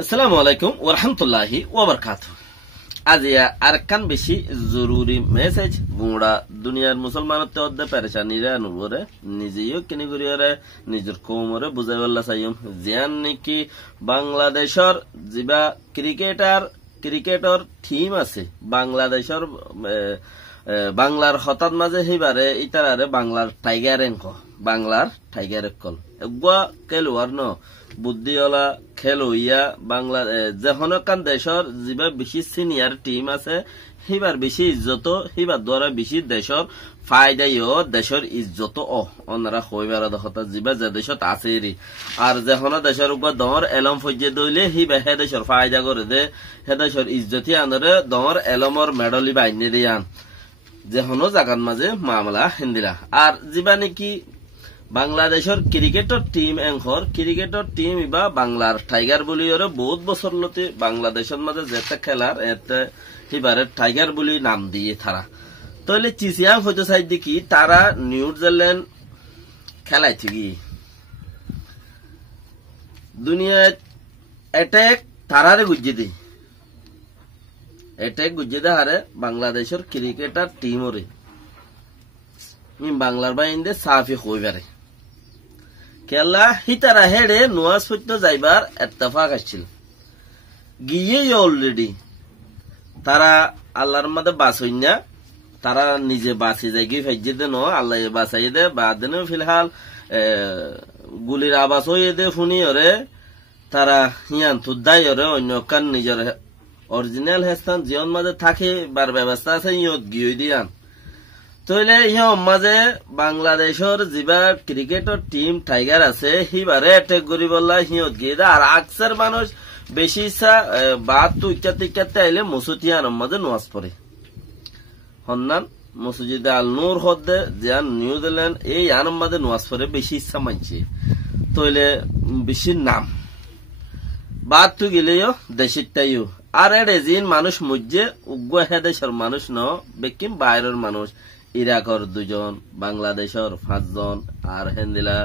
আসসালামু আলাইকুম ওয়া রাহমাতুল্লাহি ওয়া বারাকাতুহু। আজিয়া আরকান বেশি জরুরি মেসেজ গুড়া দুনিয়ার মুসলমানতে অধ্যে পেরেশানিরে অনুভরে নিজেও কিনি করিয়ারে নিজের কৌমরে বুঝাইবল্লা চাইম জিয়ান নাকি বাংলাদেশর যিবা ক্রিকেটর টিম আছে বাংলাদেশর বাংলার হঠাৎ মাঝে সেইবারে ইতারারে বাংলার টাইগার কল এগুয়া খেলোয়ার ন বুদ্ধিওয়ালা খেলুইয়া বাংলা যেখান দেশর যিবা বেশি সিনিয়র টিম আছে সেইবার বেশি ইজ্জত সেইবার দ্বারা বেশি দেশর ফায়দাইও দেশের ইজ্জত অনারা হইবার দখতা যিবা যে দেশত আছে আর যেখান দেশের উপর দর এলম ফজে দইলে সেইবা হে দেশের ফায়দা করে দে হে দেশের ইজ্জতি আনরে দর এলমর মেডলি বাইনে দিয়ান যেখানো জাগার মাঝে মামলা হিন্দিলা আর যিবা নাকি বাংলাদেশের ক্রিকেটর টিম ইবা বাংলার টাইগার বলি বহুত বছর লতে বাংলাদেশের মাঝে যেতে খেলার এতে হিবারে টাইগার বলি নাম দিয়ে তারা তাহলে চিচিয়াং হইতে চাই দেখি তারা নিউজিল্যান্ড খেলাই থেকে দুনিয়ায় অ্যাটাক তারারে গুজ্জে দে হারে বাংলাদেশের ক্রিকেটার টিম ওরে বাংলার বাইন্দে সাফি হইবারে খেলা হিতারা হেডে নোয়াজ সত্য যাইবার এত্তেফাক আসছিল গিয়ে অলরেডি তারা আল্লাহর মধ্যে বাঁচই না তারা নিজে বাঁচি যায় গিয়ে ফেজে দে ন আল্লাহ বাঁচাই দে বা দেন ফিলহাল গুলির আবাস হয়ে দে শুনি ওরে তারা হিয়ান তুদাই ওরে অন্য কান নিজের অরিজিনাল হেস্তান জীবন মাঝে থাকে বার ব্যবস্থা আছে ইয়ত গিয়ে দিয়ান তইলে ইহা মাঝে বাংলাদেশের যিবা ক্রিকেটর টিম টাইগার আছে সিবারে অ্যাটাক করি বললা সিহত গিয়ে দে আর আকসার মানুষ বেশি ইচ্ছা বাদ তো ইত্যাদি আইলে মসুতিয়ান মাঝে নোয়াজ পড়ে হন্নান মসুজিদে আল নূর হদ্দে জিয়ান নিউজিল্যান্ড এই আনম মাঝে নোয়াজ পড়ে বেশি ইচ্ছা মানছে তইলে বেশি নাম বাদ তো গেলেও দেশের তাইও আর এডে জিন মানুষ মুজে উগ্র হে দেশের মানুষ ন বেকিম বাইরের মানুষ ইরাকর 2 জন বাংলাদেশের 5 জন আর হেন্দিলা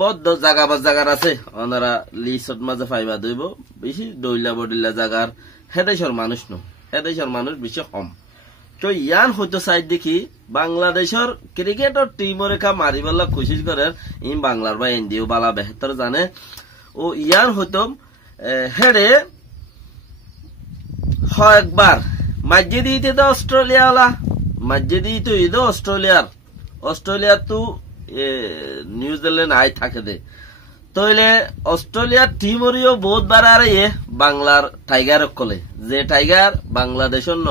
বহুত জাগার আছে ওনারা লিস্ট মাঝে ফাইবা দইব বেশি দইলা বডিলা জাগার হেদেশের মানুষ ন হেদেশের মানুষ বেশি কম তো ইয়ান হয়তো চাই দেখি বাংলাদেশের ক্রিকেটর টিম রেখা মারিবাল্লা কোশিশ করে ইন বাংলার বা ইন্ডিও বালা বেহতর জানে ও ইয়ান হয়তো হেডে একবার মাঝে দিতে তো অস্ট্রেলিয়া মাঝে দিতে ঈদ অস্ট্রেলিয়া তো নিউজিল্যান্ড আই থাকে দে তইলে অস্ট্রেলিয়ার টিমরিও বহুত বার আর বাংলার টাইগার কলে যে টাইগার বাংলাদেশের ন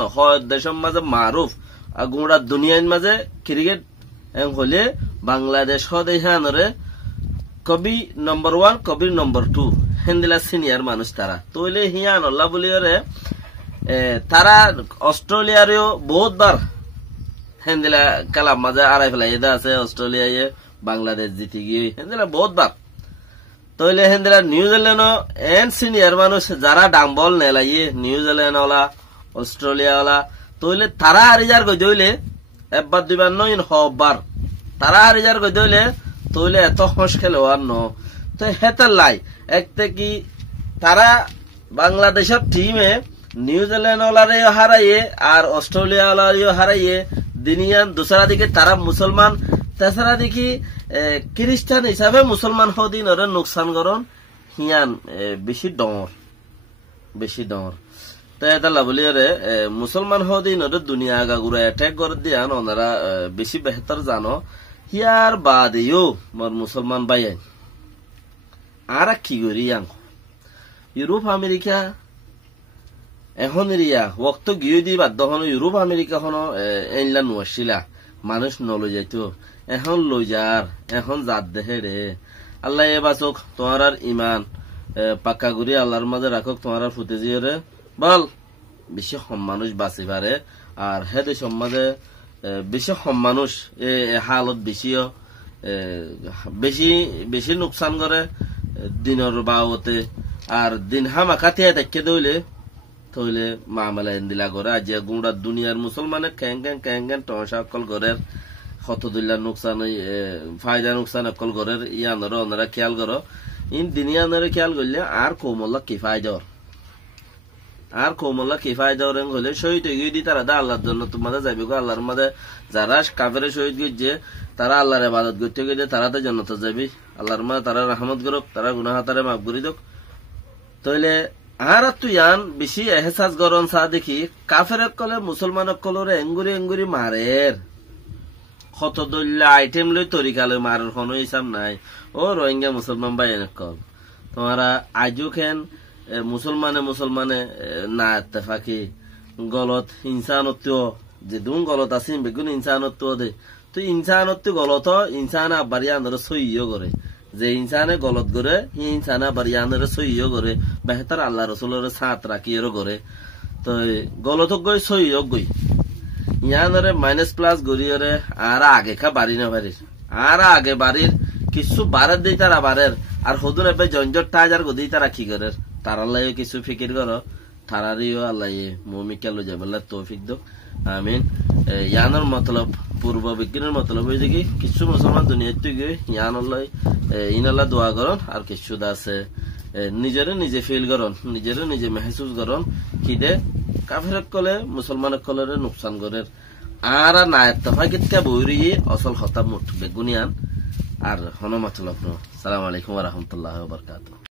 দেশের মাঝে মারুফ আর গোড়া দুনিয়ার মাঝে ক্রিকেট হলে বাংলাদেশ হরে কবি নম্বর 1 কবি নম্বর 2 হেন্দিলা সিনিয়র মানুষ তারা তইলে হিয়ান আল্লাহ বলি তারা অস্ট্রেলিয়ারও বহুত বার হেন্দিলা কালাম মাঝে আড়াই ফেলা এদা আছে অস্ট্রেলিয়া বাংলাদেশ জিতে গিয়ে হেন্দিলা বহুত বার তইলে হেন্দিলা নিউজিল্যান্ড এন সিনিয়র মানুষ যারা dumbbell নেলাইয়ে New Zealand OLA Australia OLA তইলে তারা হারিজার গই দইলে একবার দুইবার নয় হবার তারা হারিজার গই দইলে তইলে এত হস খেলোয়ার ন তো হেতার লাই একতে কি তারা বাংলাদেশের টিমে নিউজিল্যান্ড ওলারেও হারাইয়ে আর অস্ট্রেলিয়া ওলারেও হারাইয়ে দিনিয়ান দুসরা দিকে তারা মুসলমান তেসরা দিকে খ্রিস্টান হিসাবে মুসলমান হদিন ওরা নোকসান করন হিয়ান বেশি ডর তো এটা বলি মুসলমান হদিন ওরা দুনিয়া আগাগুড়া অ্যাটাক করে দিয়ান ওনারা বেশি বেহতর জানো হিয়ার বাদেও মোর মুসলমান ভাই আর কি করি ইউরোপ আমেরিকা এখন রিয়া ওক্ত গিয়ে দি বাধ্য হন ইউরোপ আমেরিকা হন এনলা নোয়াশিলা মানুষ নলৈ যাইতো এখন লই যার এখন জাত দেহে রে আল্লাহ এবাচক তোমার আর ইমান পাক্কা গুড়ি আল্লাহর মাঝে রাখক তোমার আর ফুটে জিয়ে রে বল বেশি কম মানুষ বাঁচি পারে আর হেদে সমাজে বেশি কম মানুষ হালত বেশি নোকসান করে দিনের বাবতে আর দিন হামা কাটিয়ে দেখে দইলে তইলে মামলা এন্দিলা করে আজ গুড়া দুনিয়ার মুসলমানের ক্যাং টসা অকল ঘরের কত দুল্লা নোকসান ফায়দা নোকসান অকল ঘরের ইয়ানর ওনারা খেয়াল করো ইন দিনিয়ানের খেয়াল করলে আর কৌমল্লা কিফায় দেওয়ার আর কৌমল্লা কিফায় দেওয়ার হলে শহীদ হয়ে গিয়ে তারা দা আল্লাহর জন্য তোমাদের যাবে গো আল্লাহর মধ্যে যারা কাফের শহীদ গিয়ে তারা আল্লাহর ইবাদত করতে গিয়ে তারা তো জান্নাতে যাবে আল্লাহর মধ্যে তারা রহমত করুক তারা গুনাহ তারা মাফ করে দেখ তাইলে আর তুই আন বেশি এহসাস গরম চা দেখি কাফের কলে মুসলমান কলরে এঙ্গুরি এঙ্গুরি মারের কত দল্লা আইটেম লই তরিকালে মারের কোনো হিসাব নাই ও রোহিঙ্গা মুসলমান ভাই কল তোমারা আজও খেন মুসলমানে না এত্তেফাকি গলত ইনসানত্ব যে দুন গলত আছে বেগুন ইনসানত্ব দে তো ইনসানত্ব গলত ইনসান আবার আন্দর সইও করে যে ইনসানে গলত করে হি ইনসান আবার আন্দর সইও করে বেহতার আল্লাহ রসুলের সাথ রাখিয়েরও করে তো গলত গই সইও গই ইয়ানরে মাইনাস প্লাস গড়িয়রে আর আগে খা বাড়ি না বাড়ির আর আগে বাড়ির কিছু বারের দিই তারা বারের আর হদুন এবার জঞ্জট টাজ আর গদি তারা কি করে তার আল্লাহ কিছু ফিকির করো তারারিও আল্লাহ মমিকা লো যাবে তৌফিক দো আমিন ইয়ানোর মতলব পূর্ব বিজ্ঞানের মতলব হয়েছে কি কিছু মুসলমান দুনিয়াতে গিয়ে ইয়ান আল্লাহ ইনাল্লাহ দোয়া করন আর কিছু আছে নিজেরে নিজে ফিল করন নিজেরে নিজে মেহসুস করন কি দে কাফের কলে মুসলমান কলের নুকসান করে আর না এত্তফাকিতকা বইরি অসল হতা মুঠ বেগুনিয়ান আর হন মতলব সালাম আলাইকুম ওয়া রাহমাতুল্লাহি ওয়া বারাকাতুহু।